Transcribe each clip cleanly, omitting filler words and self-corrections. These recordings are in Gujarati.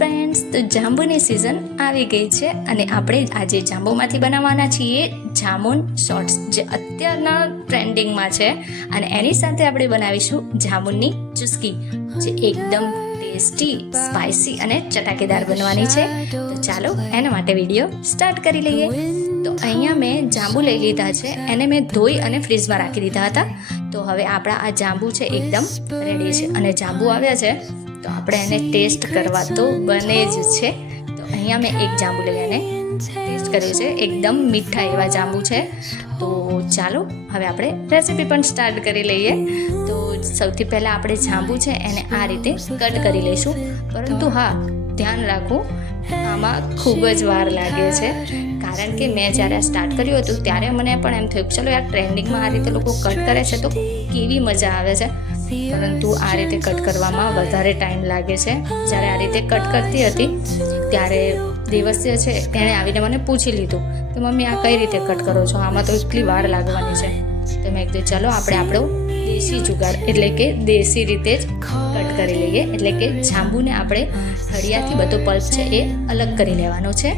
ફ્રેન્ડ્સ, તો જાંબુની સિઝન આવી ગઈ છે અને આપણે આજે જાંબુમાંથી બનાવવાના છીએ જામુન શોર્ટ્સ, જે અત્યારના ટ્રેન્ડિંગમાં છે. અને એની સાથે આપણે બનાવીશું જામુનની ચુસ્કી, જે એકદમ ટેસ્ટી, સ્પાઇસી અને ચટાકેદાર બનવાની છે. તો ચાલો એના માટે વિડીયો સ્ટાર્ટ કરી લઈએ. તો અહીંયા મેં જાંબુ લઈ લીધા છે, એને મેં ધોઈ અને ફ્રીઝમાં રાખી દીધા હતા. તો હવે આપણા આ જાંબુ છે એકદમ રેડી છે અને જાંબુ આવ્યા છે તો આપણે એને ટેસ્ટ કરવા તો બને જ છે. તો અહીંયા મેં એક જાંબુ લઈ એને ટેસ્ટ કર્યું છે, એકદમ મીઠા એવા જાંબુ છે. તો ચાલો હવે આપણે રેસીપી પણ સ્ટાર્ટ કરી લઈએ. તો સૌથી પહેલાં આપણે જાંબુ છે એને આ રીતે કટ કરી લઈશું, પરંતુ હા, ધ્યાન રાખવું, આમાં ખૂબ જ વાર લાગે છે. કારણ કે મેં જ્યારે આ સ્ટાર્ટ કર્યું હતું ત્યારે મને પણ એમ થયું ચલો યાર, ટ્રેન્ડિંગમાં આ રીતે લોકો કટ કરે છે તો કેવી મજા આવે છે. પરંતુ આ રીતે કટ કરવામાં વધારે ટાઈમ લાગે છે. જ્યારે આ રીતે કટ કરતી હતી ત્યારે દિવસ્ય છે એણે આવીને મને પૂછી લીધું કે મમ્મી આ કઈ રીતે કટ કરો છો, આમાં તો એટલી વાર લાગવાની છે. તો મેં કીધું ચલો આપણે આપણો દેશી જુગાડ એટલે કે દેશી રીતે જ કટ કરી લઈએ. એટલે કે જાંબુને આપણે થળિયાથી બધો પલ્પ છે એ અલગ કરી લેવાનો છે.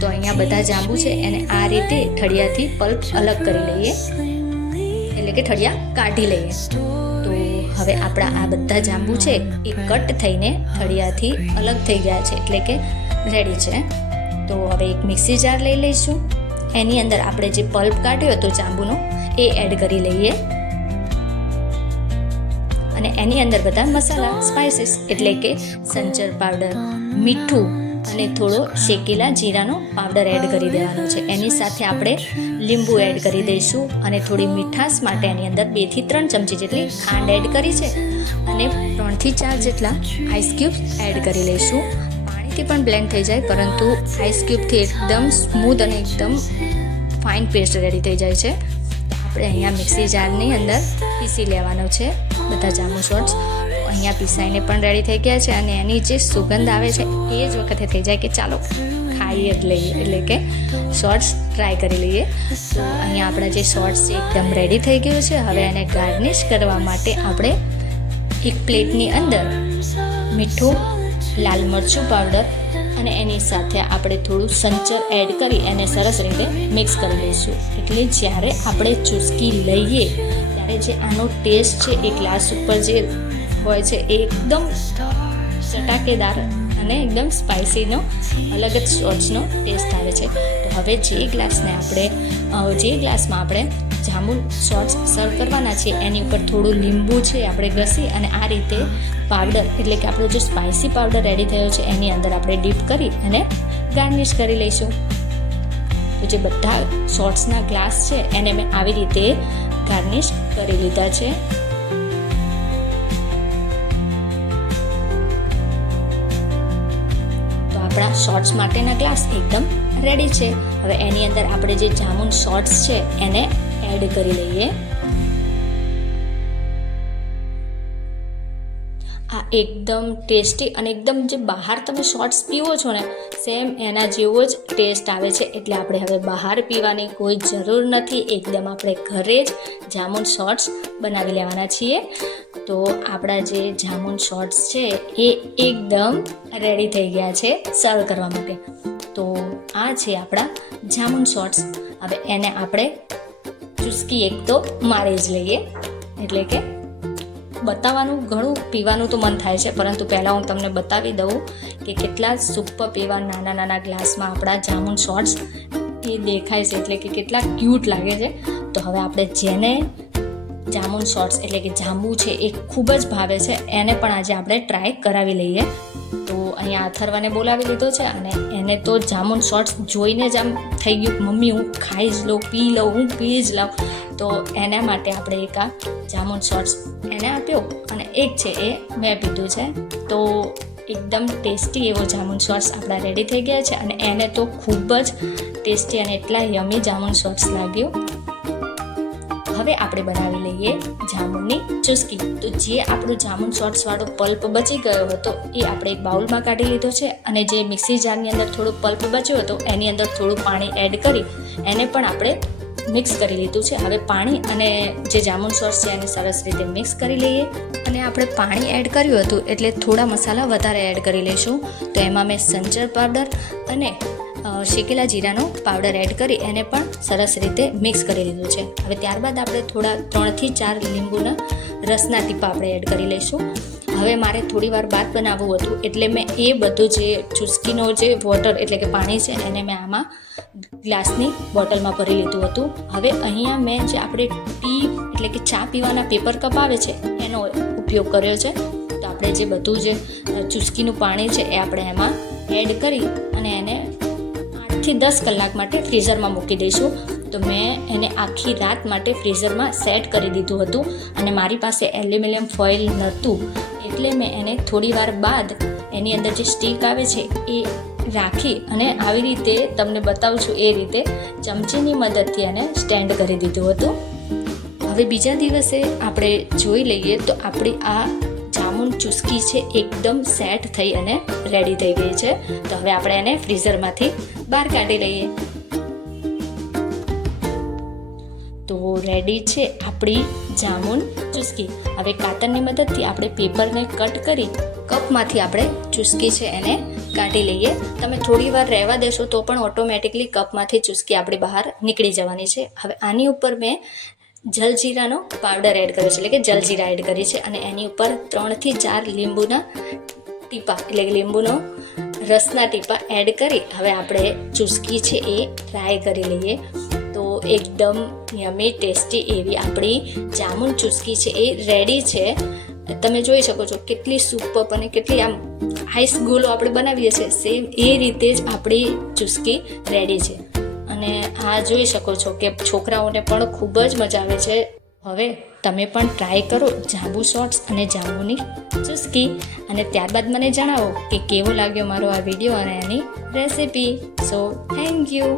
તો અહીંયા બધા જાંબુ છે એને આ રીતે થળિયાથી પલ્પ અલગ કરી લઈએ, એટલે કે થળિયા કાઢી લઈએ. તો હવે આપણા આ બધા જાંબુ છે એ કટ થઈને થળિયાથી અલગ થઈ ગયા છે, એટલે કે રેડી છે. તો હવે એક મિક્સી જાર લઈ લઈશું. એની અંદર આપણે જે પલ્પ કાઢ્યો હતો જાંબુનો એ એડ કરી લઈએ અને એની અંદર બધા મસાલા, સ્પાઇસીસ એટલે કે સંચર પાવડર, મીઠું અને થોડો શેકેલા જીરાનો પાવડર એડ કરી દેવાનો છે. એની સાથે આપણે લીંબુ એડ કરી દઈશું અને થોડી મીઠાશ માટે એની અંદર 2 થી 3 ચમચી જેટલી ખાંડ એડ કરી છે અને 3 થી 4 જેટલા આઈસ ક્યુબ્સ એડ કરી લઈશું. પાણીથી પણ બ્લેન્ડ થઈ જાય, પરંતુ આઈસ ક્યુબથી એકદમ સ્મૂથ અને એકદમ ફાઇન પેસ્ટ રેડી થઈ જાય છે. આપણે અહીંયા મિક્સી જારની અંદર પીસી લેવાનો છે બધા જાંબુ શોર્ટ્સ. અહીંયા પીસાઈને પણ રેડી થઈ ગયા છે અને એની જે સુગંધ આવે છે એ જ વખતે થઈ જાય કે ચાલો ખાઈ જ લઈએ, એટલે કે શોર્ટ્સ ટ્રાય કરી લઈએ. તો અહીંયા આપણા જે શોર્ટ્સ છે એકદમ રેડી થઈ ગયું છે. હવે એને ગાર્નિશ કરવા માટે આપણે એક પ્લેટની અંદર મીઠું, લાલ મરચું પાવડર અને એની સાથે આપણે થોડું સંચર એડ કરી એને સરસ રીતે મિક્સ કરી લઈશું. એટલે જ્યારે આપણે ચુસ્કી લઈએ ત્યારે જે આનો ટેસ્ટ છે એ ગ્લાસ ઉપર જે હોય છે એ એકદમ ચટાકેદાર અને એકદમ સ્પાઇસીનો અલગ જ શોર્ટ્સનો ટેસ્ટ આવે છે. તો હવે જે ગ્લાસમાં આપણે જાંબુ શોર્ટ્સ સર્વ કરવાના છે એની ઉપર થોડું લીંબુ છે આપણે ઘસી અને આ રીતે પાવડર એટલે કે આપણો જે સ્પાઇસી પાવડર રેડી થયો છે એની અંદર આપણે ડીપ કરી અને ગાર્નિશ કરી લઈશું. તો જે બધા શોર્ટ્સના ગ્લાસ છે એને મેં આવી રીતે ગાર્નિશ કરી લીધા છે. આપણા શોર્ટ્સ માટેના ગ્લાસ એકદમ રેડી છે. હવે એની અંદર આપણે જે જામુન શોર્ટ્સ છે એને એડ કરી લઈએ. આ એકદમ ટેસ્ટી અને એકદમ જે બહાર તમે શોર્ટ્સ પીવો છો ને સેમ એના જેવો જ ટેસ્ટ આવે છે. એટલે આપણે હવે બહાર પીવાની કોઈ જરૂર નથી, એકદમ આપણે ઘરે જ જામુન શોર્ટ્સ બનાવી લેવાના છીએ. તો આપણા જે જામુન શોર્ટ્સ છે એ એકદમ રેડી થઈ ગયા છે સર્વ કરવા માટે. તો આ છે આપણા જામુન શોર્ટ્સ. હવે એને આપણે ચુસ્કી એક તો મારી જ લઈએ, એટલે કે બતાવવાનું ઘણું પીવાનું તો મન થાય છે, પરંતુ પહેલાં હું તમને બતાવી દઉં કે કેટલા સુપર એવા નાના નાના ગ્લાસમાં આપણા જામુન શોર્ટ્સ એ દેખાય છે, એટલે કે કેટલા ક્યુટ લાગે છે. તો હવે આપણે જેને જામુન શોર્ટ્સ એટલે કે જાંબુ છે એ ખૂબ જ ભાવે છે એને પણ આજે આપણે ટ્રાય કરાવી લઈએ. તો અહીંયા અથર્વાને બોલાવી લીધો છે અને એને તો જામુન શોર્ટ્સ જોઈને જ આમ થઈ ગયું મમ્મી હું ખાઈ જ લઉં, હું પી જ લઉં. તો એના માટે આપણે એક આ જામુન શોર્ટ્સ એને આપ્યો અને એક છે એ મેં પીધું છે. તો એકદમ ટેસ્ટી એવો જામુન શોર્ટ્સ આપણા રેડી થઈ ગયા છે અને એને તો ખૂબ જ ટેસ્ટી અને એટલા યમી જામુન શોર્ટ્સ લાગ્યું. હવે આપણે બનાવી લઈએ જામુનની ચુસ્કી. તો જે આપણું જામુન શોર્ટ્સવાળો પલ્પ બચી ગયો હતો એ આપણે એક બાઉલમાં કાઢી લીધો છે અને જે મિક્સી જારની અંદર થોડું પલ્પ બચ્યો હતો એની અંદર થોડું પાણી એડ કરી એને પણ આપણે મિક્સ કરી લીધું છે. હવે પાણી અને જે જામુન સોસ છે એને સરસ રીતે મિક્સ કરી લઈએ. અને આપણે પાણી એડ કર્યું હતું એટલે થોડા મસાલા વધારે એડ કરી લઈશું. તો એમાં મેં સંચર પાવડર અને શેકેલા જીરાનો પાવડર એડ કરી એને પણ સરસ રીતે મિક્સ કરી લીધું છે. હવે ત્યારબાદ આપણે થોડા 3 થી 4 લીંબુના રસના ટીપા આપણે એડ કરી લઈશું. હવે મારે થોડી વાર બાદ બનાવવું હતું એટલે મેં એ બધું જે ચુસ્કીનો જે વોટર એટલે કે પાણી છે એને મેં આમાં ગ્લાસની બોટલમાં ભરી લીધું હતું. હવે અહીંયા મેં જે આપણે ટી એટલે કે ચા પીવાના પેપર કપ આવે છે એનો ઉપયોગ કર્યો છે. તો આપણે જે બધું જે ચુસ્કીનું પાણી છે એ આપણે એમાં એડ કરી અને એને 8 થી 10 કલાક માટે ફ્રીઝરમાં મૂકી દઈશું. તો મેં એને આખી રાત માટે ફ્રીઝરમાં સેટ કરી દીધું હતું અને મારી પાસે એલ્યુમિનિયમ ફોઇલ નહોતું એટલે મેં એને થોડી વાર બાદ એની અંદર જે સ્ટીક આવે છે એ રાખી અને આવી રીતે તમને બતાવું છું એ રીતે ચમચીની મદદથી એને સ્ટેન્ડ કરી દીધું હતું. હવે બીજા દિવસે આપણે જોઈ લઈએ તો આપણી આ જામુન ચુસ્કી છે એકદમ સેટ થઈ અને રેડી થઈ ગઈ છે. તો હવે આપણે એને ફ્રીઝરમાંથી બહાર કાઢી લઈએ. તો રેડી છે આપણી જામુન ચુસ્કી. હવે કાતરની મદદથી આપણે પેપરને કટ કરી કપમાંથી આપણે ચુસ્કી છે એને કાઢી લઈએ. તમે થોડી વાર રહેવા દેશો તો પણ ઓટોમેટિકલી કપમાંથી ચુસ્કી આપણી બહાર નીકળી જવાની છે. હવે આની ઉપર મેં જલજીરાનો પાવડર એડ કર્યો છે એટલે કે જલજીરા એડ કરી છે અને એની ઉપર 3 થી 4 લીંબુના ટીપા એટલે કે લીંબુનો રસના ટીપા એડ કરી હવે આપણે ચુસ્કી છે એ ટ્રાય કરી લઈએ. તો એકદમ યમી ટેસ્ટી એવી આપણી જામુન ચુસ્કી છે એ રેડી છે. તમે જોઈ શકો છો કેટલી સુપર અને કેટલી આમ આઈસ ગોલો આપણે બનાવીએ છીએ સેમ એ રીતે જ આપણી ચુસ્કી રેડી છે. અને આ જોઈ શકો છો કે છોકરાઓને પણ ખૂબ જ મજા આવે છે. હવે તમે પણ ટ્રાય કરો જાંબુ શોર્ટ્સ અને જાંબુની ચુસ્કી અને ત્યારબાદ મને જણાવો કે કેવો લાગ્યો મારો આ વિડીયો અને એની રેસિપી. So thank you.